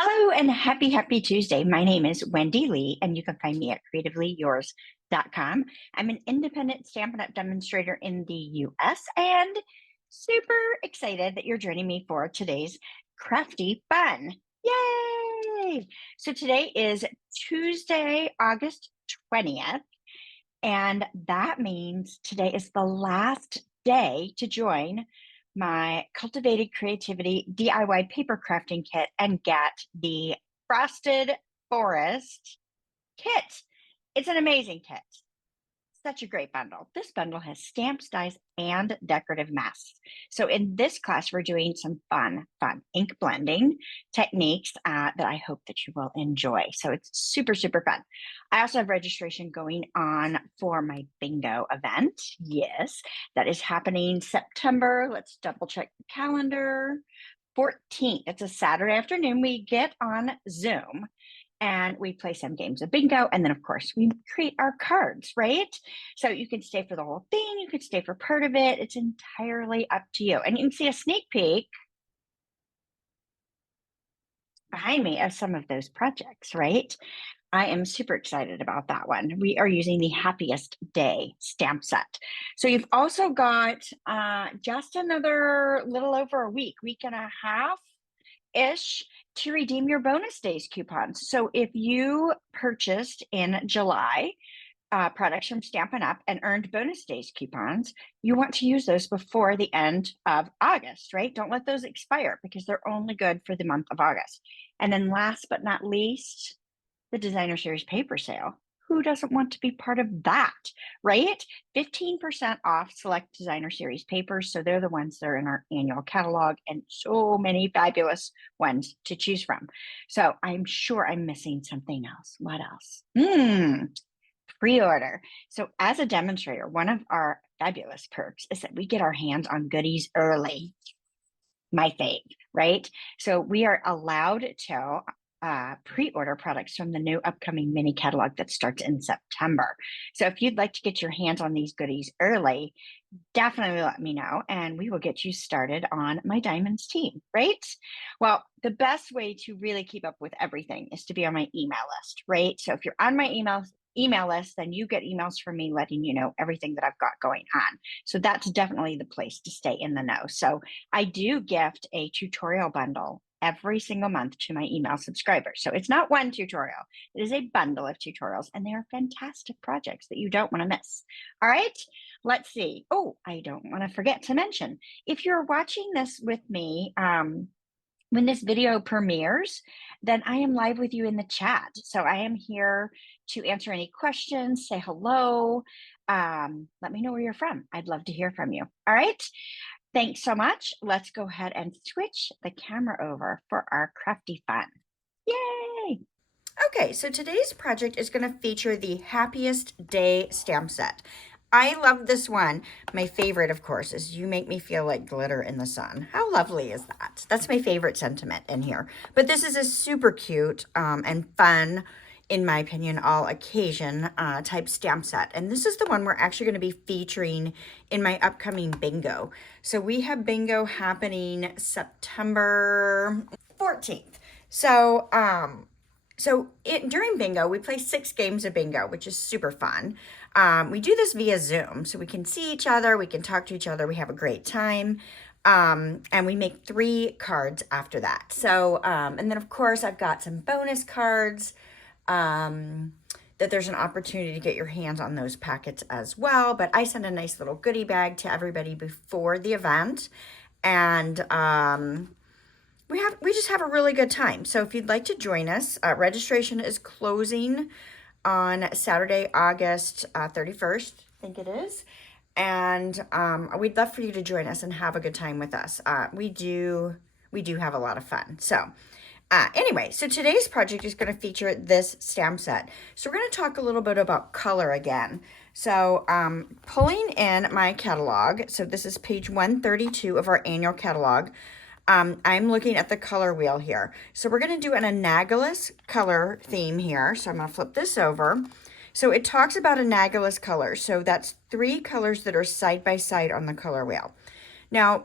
Hello and happy Tuesday. My name is Wendy Lee, and you can find me at creativeleeyours.com. I'm an independent Stampin' Up! Demonstrator in the US and super excited that you're joining me for today's crafty fun. Yay! So today is Tuesday, August 20th, and that means today is the last day to join my Cultivated Creativity DIY paper crafting kit and get the Frosted Forest kit. It's an amazing kit. Such a great bundle. This bundle has stamps, dies, and decorative masks. So in this class, we're doing some fun ink blending techniques that I hope that you will enjoy. So it's super fun. I also have registration going on for my bingo event. Yes, that is happening September. Let's double check the calendar. 14th. It's a Saturday afternoon. We get on Zoom and we play some games of bingo. And then, of course, we create our cards, right? So you can stay for the whole thing. You can stay for part of it. It's entirely up to you. And you can see a sneak peek behind me of some of those projects, right? I am super excited about that one. We are using the Happiest Day stamp set. So you've also got just another little over a week and a half-ish to redeem your bonus days coupons. So if you purchased in July products from Stampin' Up! And earned bonus days coupons, you want to use those before the end of August, right? Don't let those expire because they're only good for the month of August. And then last but not least, the Designer Series paper sale. Who doesn't want to be part of that, right? 15% off select Designer Series papers. So they're the ones that are in our annual catalog and so many fabulous ones to choose from. So I'm sure I'm missing something else. What else? Pre-order. So as a demonstrator, one of our fabulous perks is that we get our hands on goodies early. My fave, right? So we are allowed to pre-order products from the new upcoming mini catalog that starts in September. So if you'd like to get your hands on these goodies early, definitely let me know and we will get you started on my diamonds team, right? Well, the best way to really keep up with everything is to be on my email list, right? So if you're on my email list, then you get emails from me letting you know everything that I've got going on. So that's definitely the place to stay in the know. So I do gift a tutorial bundle every single month to my email subscribers. So it's not one tutorial, it is a bundle of tutorials, and they are fantastic projects that you don't want to miss. All right, let's see. Oh, I don't want to forget to mention, if you're watching this with me, when this video premieres, then I am live with you in the chat. So I am here to answer any questions, say hello. Let me know where you're from. I'd love to hear from you. All right. Thanks so much. Let's go ahead and switch the camera over for our crafty fun. Yay! Okay, so today's project is going to feature the Happiest Day stamp set. I love this one. My favorite, of course, is "You make me feel like glitter in the sun." How lovely is that? That's my favorite sentiment in here. But this is a super cute and fun, in my opinion, all occasion type stamp set. And this is the one we're actually going to be featuring in my upcoming bingo. So we have bingo happening September 14th. So, during bingo, we play 6 games of bingo, which is super fun. We do this via Zoom, so we can see each other, we can talk to each other, we have a great time. And we make 3 cards after that. So, and then of course I've got some bonus cards, that there's an opportunity to get your hands on those packets as well. But I send a nice little goodie bag to everybody before the event. And, we just have a really good time. So if you'd like to join us, registration is closing on Saturday, August 31st, I think it is. And we'd love for you to join us and have a good time with us. We do have a lot of fun. So anyway, so today's project is going to feature this stamp set. So we're going to talk a little bit about color again. So pulling in my catalog, so this is page 132 of our annual catalog. I'm looking at the color wheel here. So we're going to do an analogous color theme here. So I'm going to flip this over. So it talks about analogous colors. So that's 3 colors that are side by side on the color wheel. Now,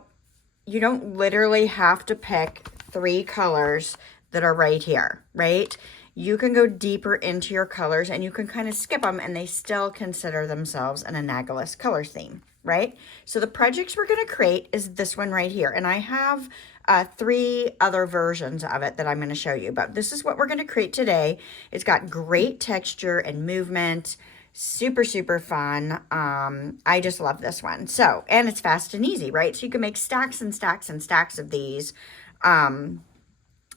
you don't literally have to pick 3 colors that are right here, right? You can go deeper into your colors and you can kind of skip them and they still consider themselves an analogous color theme, right? So the projects we're going to create is this one right here. And I have 3 other versions of it that I'm going to show you, but this is what we're going to create today. It's got great texture and movement, super, super fun. I just love this one. So, and it's fast and easy, right? So you can make stacks and stacks and stacks of these,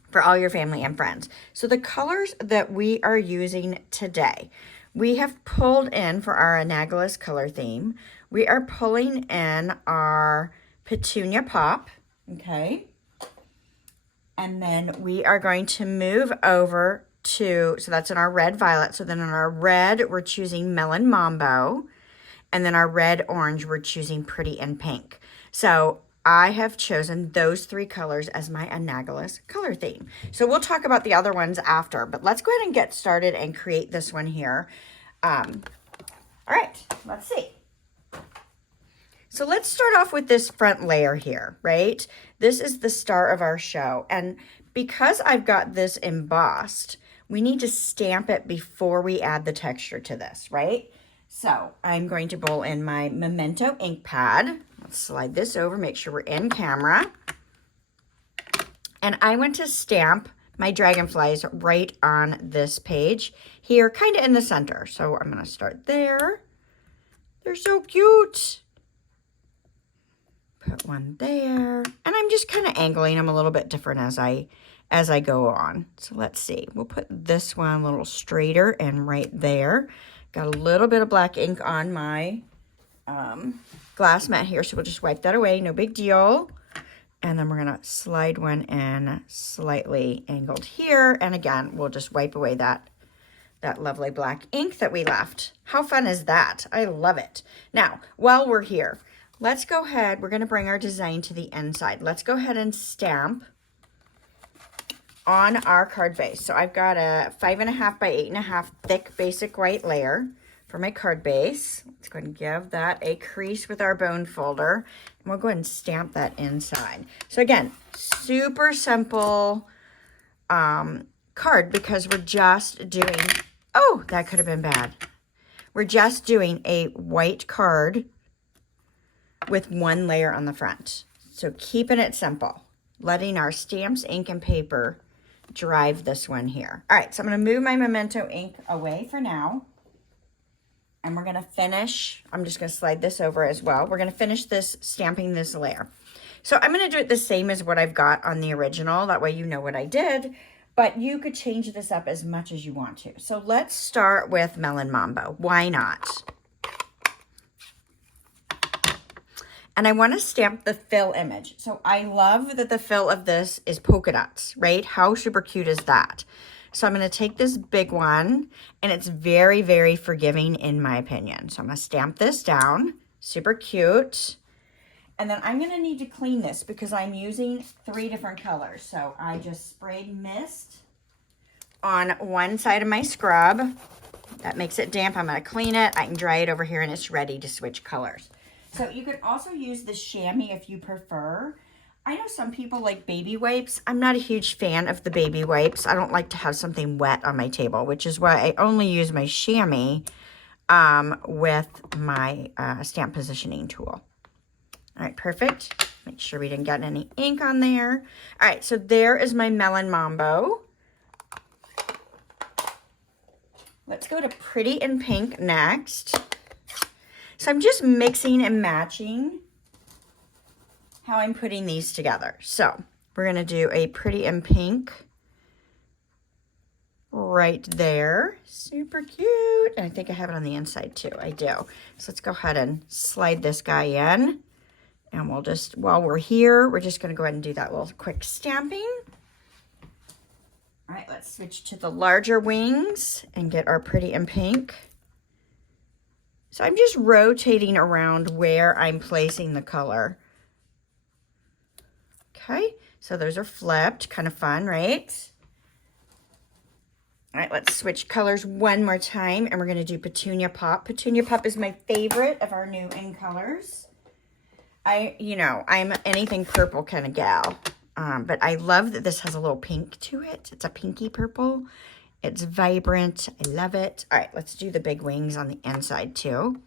for all your family and friends. So the colors that we are using today, we have pulled in for our analogous color theme. We are pulling in our Petunia Pop, okay? And then we are going to move over to, so that's in our red violet. So then in our red, we're choosing Melon Mambo. And then our red orange, we're choosing Pretty in Pink. So I have chosen those 3 colors as my analogous color theme. So we'll talk about the other ones after, but let's go ahead and get started and create this one here. All right, let's see. So let's start off with this front layer here, right? This is the star of our show. And because I've got this embossed, we need to stamp it before we add the texture to this, right? So I'm going to pull in my Memento ink pad. Let's slide this over, make sure we're in camera. And I want to stamp my dragonflies right on this page here, kind of in the center. So I'm going to start there. They're so cute. Put one there. And I'm just kind of angling them a little bit different as I go on. So let's see. We'll put this one a little straighter and right there. Got a little bit of black ink on my glass mat here, so we'll just wipe that away, no big deal. And then we're gonna slide one in slightly angled here, and again, we'll just wipe away that lovely black ink that we left. How fun is that? I love it. Now, while we're here, let's go ahead, we're gonna bring our design to the inside. Let's go ahead and stamp on our card base. So I've got a 5.5 by 8.5 thick basic white layer for my card base. Let's go ahead and give that a crease with our bone folder. And we'll go ahead and stamp that inside. So again, super simple card because we're just doing, oh, that could have been bad. We're just doing a white card with one layer on the front. So keeping it simple, letting our stamps, ink, and paper drive this one here. All right, so I'm going to move my Memento ink away for now. And we're going to finish, I'm just going to slide this over as well. We're going to finish this, stamping this layer. So I'm going to do it the same as what I've got on the original. That way you know what I did. But you could change this up as much as you want to. So let's start with Melon Mambo. Why not? And I want to stamp the fill image. So I love that the fill of this is polka dots, right? How super cute is that? So I'm going to take this big one, and it's very, very forgiving in my opinion. So I'm going to stamp this down. Super cute. And then I'm going to need to clean this because I'm using 3 different colors. So I just sprayed mist on one side of my scrub. That makes it damp. I'm going to clean it. I can dry it over here, and it's ready to switch colors. So you could also use the chamois if you prefer. I know some people like baby wipes. I'm not a huge fan of the baby wipes. I don't like to have something wet on my table, which is why I only use my chamois with my stamp positioning tool. All right, perfect. Make sure we didn't get any ink on there. All right, so there is my Melon Mambo. Let's go to Pretty in Pink next. So I'm just mixing and matching how I'm putting these together. So we're going to do a Pretty in Pink right there. Super cute. And I think I have it on the inside too. I do. So let's go ahead and slide this guy in. And we'll just, while we're here, we're just going to go ahead and do that little quick stamping. All right, let's switch to the larger wings and get our Pretty in Pink. So I'm just rotating around where I'm placing the color. Okay, so those are flipped, kind of fun, right? All right, let's switch colors one more time, and we're going to do Petunia Pop. Petunia Pop is my favorite of our new in colors. I'm anything purple kind of gal. But I love that this has a little pink to it. It's a pinky purple. It's vibrant. I love it. All right, let's do the big wings on the inside too.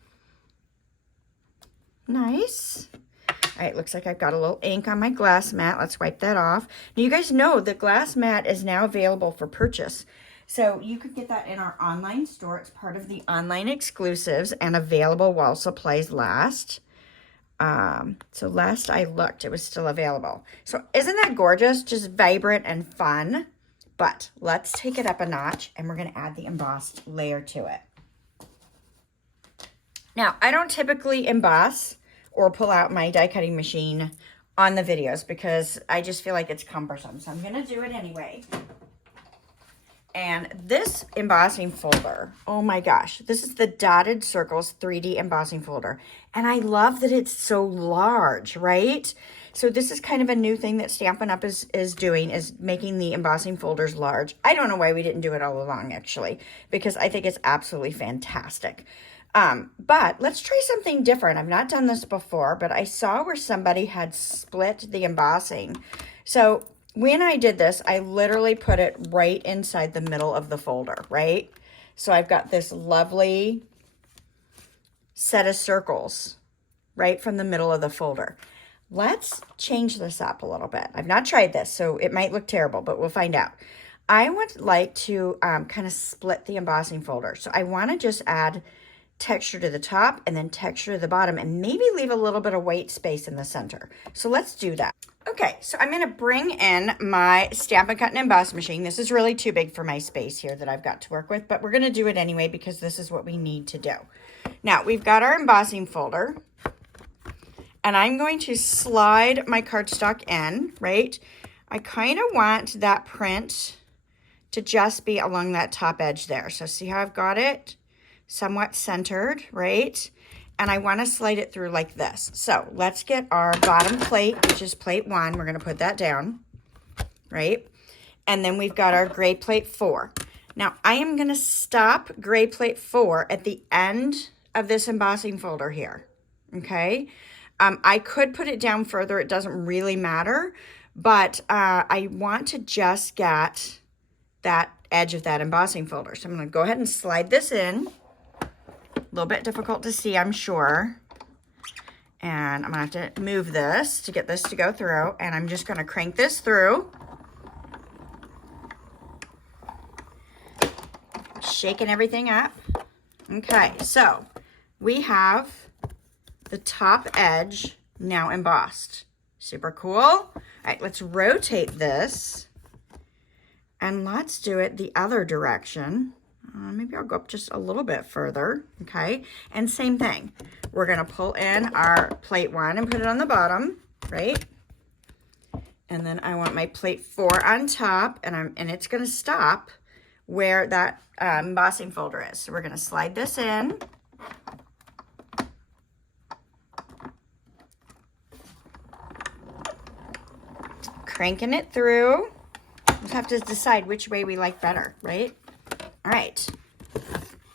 Nice. All right, looks like I've got a little ink on my glass mat. Let's wipe that off. Now, you guys know the glass mat is now available for purchase. So you could get that in our online store. It's part of the online exclusives and available while supplies last. So last I looked, it was still available. So isn't that gorgeous? Just vibrant and fun. But let's take it up a notch and we're going to add the embossed layer to it. Now, I don't typically emboss or pull out my die cutting machine on the videos because I just feel like it's cumbersome. So I'm going to do it anyway. And this embossing folder, oh my gosh, this is the Dotted Circles 3D embossing folder. And I love that it's so large, right? So this is kind of a new thing that Stampin' Up! is doing, is making the embossing folders large. I don't know why we didn't do it all along, actually, because I think it's absolutely fantastic. But let's try something different. I've not done this before, but I saw where somebody had split the embossing. So when I did this, I literally put it right inside the middle of the folder, right? So I've got this lovely set of circles right from the middle of the folder. Let's change this up a little bit. I've not tried this, so it might look terrible, but we'll find out. I would like to kind of split the embossing folder. So I want to just add texture to the top and then texture to the bottom and maybe leave a little bit of white space in the center. So let's do that. Okay, so I'm going to bring in my Stampin' Cut and Emboss machine. This is really too big for my space here that I've got to work with, but we're going to do it anyway because this is what we need to do. Now, we've got our embossing folder, and I'm going to slide my cardstock in, right? I kind of want that print to just be along that top edge there. So see how I've got it somewhat centered, right? And I want to slide it through like this. So let's get our bottom plate, which is plate 1. We're going to put that down, right? And then we've got our gray plate 4. Now I am going to stop gray plate 4 at the end of this embossing folder here, okay? I could put it down further. It doesn't really matter, but I want to just get that edge of that embossing folder. So I'm going to go ahead and slide this in. A little bit difficult to see, I'm sure. And I'm going to have to move this to get this to go through. And I'm just going to crank this through. Shaking everything up. Okay, so we have the top edge now embossed. Super cool. All right, let's rotate this. And let's do it the other direction. Maybe I'll go up just a little bit further, okay? And same thing. We're going to pull in our plate 1 and put it on the bottom, right? And then I want my plate 4 on top, and it's going to stop where that embossing folder is. So we're going to slide this in. Cranking it through. We'll have to decide which way we like better, right? All right,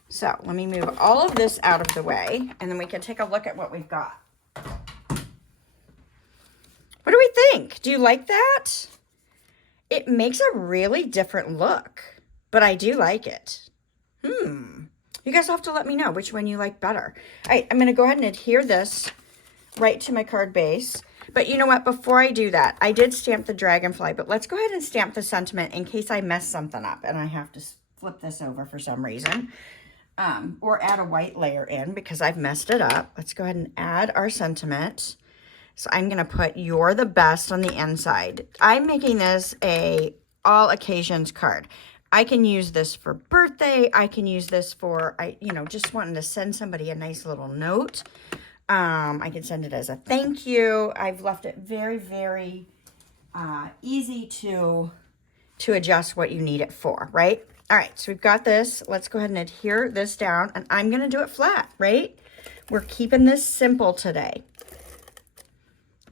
so let me move all of this out of the way, and then we can take a look at what we've got. What do we think? Do you like that? It makes a really different look, but I do like it. You guys have to let me know which one you like better. All right, I'm going to go ahead and adhere this right to my card base. But you know what? Before I do that, I did stamp the dragonfly, but let's go ahead and stamp the sentiment in case I mess something up and I have to flip this over for some reason, or add a white layer in because I've messed it up. Let's go ahead and add our sentiment. So I'm going to put "You're the best" on the inside. I'm making this a all occasions card. I can use this for birthday. I can use this for, just wanting to send somebody a nice little note. I can send it as a thank you. I've left it very, very easy to adjust what you need it for, right? All right, so we've got this. Let's go ahead and adhere this down, and I'm going to do it flat, right? We're keeping this simple today.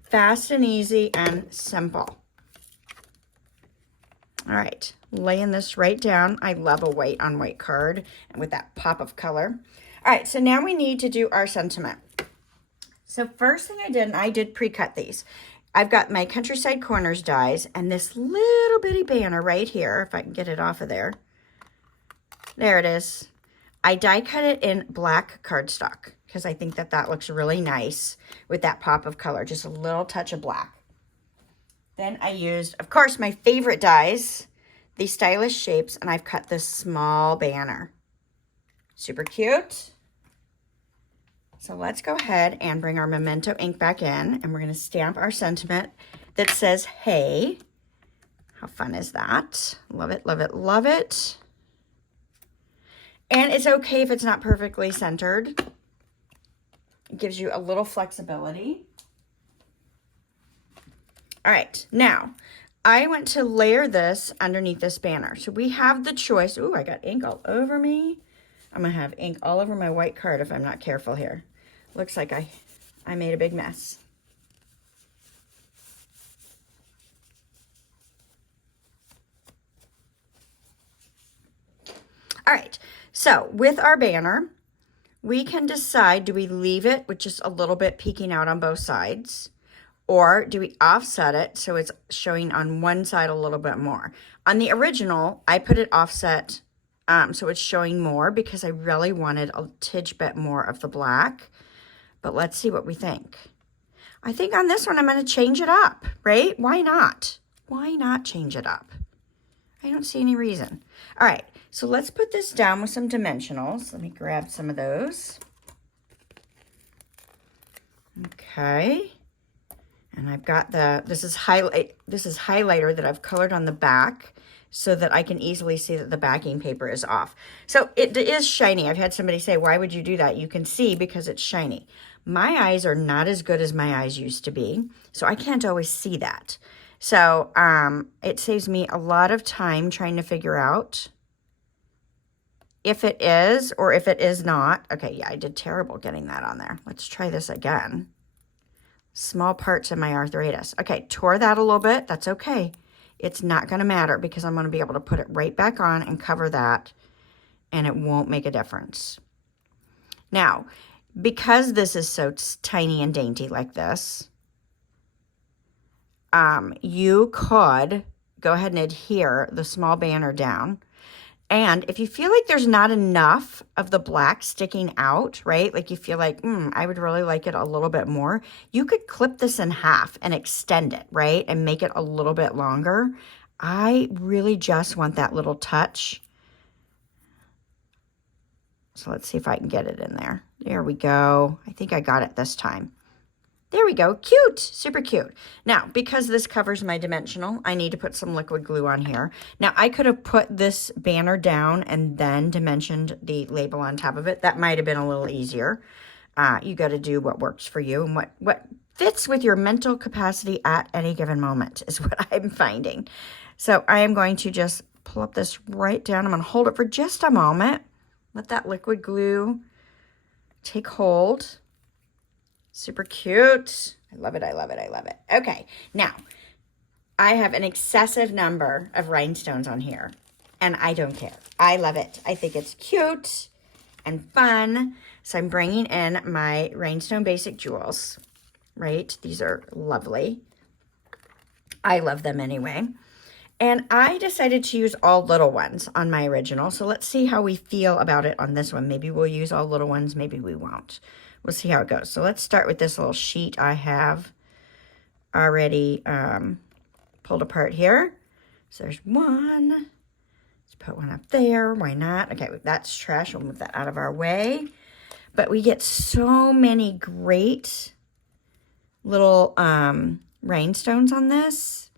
Fast and easy and simple. All right, laying this right down. I love a white on white card and with that pop of color. All right, so now we need to do our sentiment. So first thing I did pre-cut these. I've got my Countryside Corners dies and this little bitty banner right here, if I can get it off of there. There it is. I die cut it in black cardstock because I think that that looks really nice with that pop of color, just a little touch of black. Then I used, of course, my favorite dies, the Stylish Shapes, and I've cut this small banner. Super cute. So let's go ahead and bring our Memento ink back in, and we're going to stamp our sentiment that says, hey. How fun is that? Love it, love it, love it. And it's okay if it's not perfectly centered. It gives you a little flexibility. All right, now I want to layer this underneath this banner. So we have the choice. Ooh, I got ink all over me. I'm gonna have ink all over my white card if I'm not careful here. Looks like I made a big mess. All right, so with our banner, we can decide, do we leave it with just a little bit peeking out on both sides? Or do we offset it so it's showing on one side a little bit more? On the original, I put it offset so it's showing more because I really wanted a tidge bit more of the black. But let's see what we think. I think on this one, I'm going to change it up, right? Why not? Why not change it up? I don't see any reason. All right, so let's put this down with some dimensionals. Let me grab some of those. Okay. And I've got this is highlighter that I've colored on the back so that I can easily see that the backing paper is off. So it is shiny. I've had somebody say, why would you do that? You can see because it's shiny. My eyes are not as good as my eyes used to be, so I can't always see that. So it saves me a lot of time trying to figure out if it is or if it is not. Okay, yeah, I did terrible getting that on there. Let's try this again. Small parts of my arthritis. Okay, tore that a little bit. That's okay. It's not going to matter because I'm going to be able to put it right back on and cover that, and it won't make a difference. Now, because this is so tiny and dainty like this, you could go ahead and adhere the small banner down. And if you feel like there's not enough of the black sticking out, right? Like you feel like, I would really like it a little bit more. You could clip this in half and extend it, right? And make it a little bit longer. I really just want that little touch. So let's see if I can get it in there. There we go. I think I got it this time. There we go. Cute. Super cute. Now, because this covers my dimensional, I need to put some liquid glue on here. Now, I could have put this banner down and then dimensioned the label on top of it. That might have been a little easier. You got to do what works for you and what fits with your mental capacity at any given moment is what I'm finding. So I am going to just pull up this right down. I'm going to hold it for just a moment. Let that liquid glue take hold. Super cute. I love it, I love it, I love it. Okay, now, I have an excessive number of rhinestones on here, and I don't care. I love it. I think it's cute and fun. So I'm bringing in my rhinestone basic jewels, right? These are lovely. I love them anyway. And I decided to use all little ones on my original. So let's see how we feel about it on this one. Maybe we'll use all little ones, maybe we won't. We'll see how it goes. So let's start with this little sheet I have already pulled apart here. So there's one. Let's put one up there. Why not? Okay, that's trash. We'll move that out of our way. But we get so many great little rhinestones on this.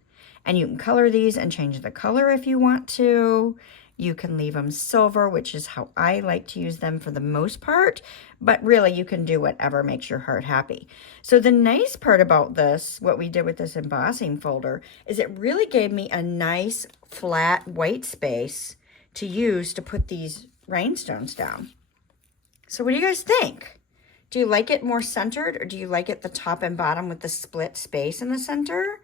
And you can color these and change the color if you want to. You can leave them silver, which is how I like to use them for the most part. But really, you can do whatever makes your heart happy. So the nice part about this, what we did with this embossing folder, is it really gave me a nice flat white space to use to put these rhinestones down. So what do you guys think? Do you like it more centered, or do you like it the top and bottom with the split space in the center?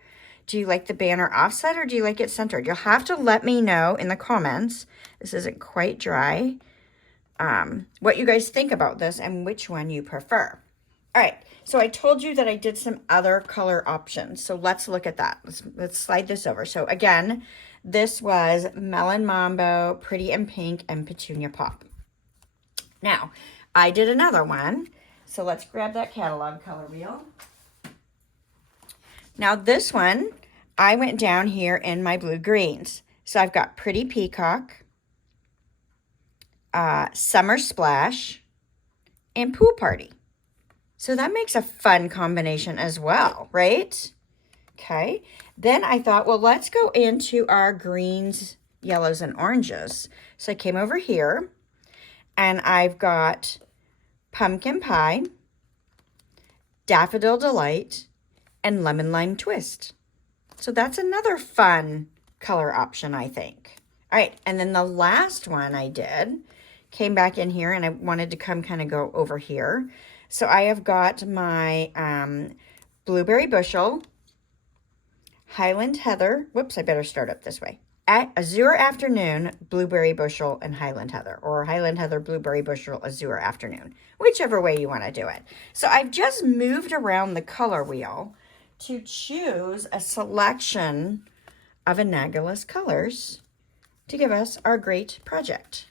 Do you like the banner offset, or do you like it centered? You'll have to let me know in the comments. This isn't quite dry. What you guys think about this and which one you prefer. All right, so I told you that I did some other color options. So let's look at that. Let's slide this over. So again, this was Melon Mambo, Pretty in Pink, and Petunia Pop. Now, I did another one. So let's grab that catalog color wheel. Now this one, I went down here in my blue greens. So I've got Pretty Peacock, Summer Splash, and Pool Party. So that makes a fun combination as well, right? Okay. Then I thought, well, let's go into our greens, yellows, and oranges. So I came over here and I've got Pumpkin Pie, Daffodil Delight, and Lemon Lime Twist. So that's another fun color option, I think. All right. And then the last one I did, came back in here and I wanted to come kind of go over here. So I have got my Blueberry Bushel, Highland Heather. Whoops, I better start up this way. Azure Afternoon, Blueberry Bushel, and Highland Heather. Or Highland Heather, Blueberry Bushel, Azure Afternoon. Whichever way you want to do it. So I've just moved around the color wheel to choose a selection of analogous colors to give us our great project.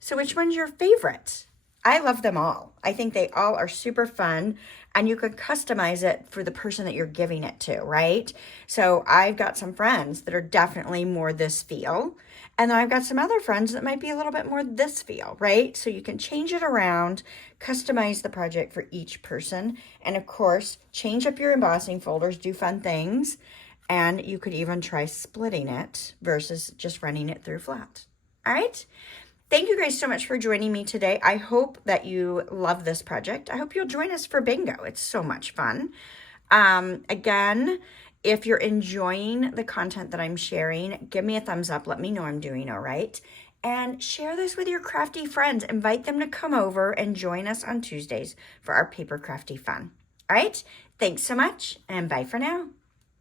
So which one's your favorite? I love them all. I think they all are super fun and you can customize it for the person that you're giving it to, right? So I've got some friends that are definitely more this feel. And then I've got some other friends that might be a little bit more this feel, right? So you can change it around, customize the project for each person. And of course, change up your embossing folders, do fun things. And you could even try splitting it versus just running it through flat. All right? Thank you guys so much for joining me today. I hope that you love this project. I hope you'll join us for bingo. It's so much fun. Again, if you're enjoying the content that I'm sharing, give me a thumbs up. Let me know I'm doing all right. And share this with your crafty friends. Invite them to come over and join us on Tuesdays for our paper crafty fun. All right? Thanks so much and bye for now.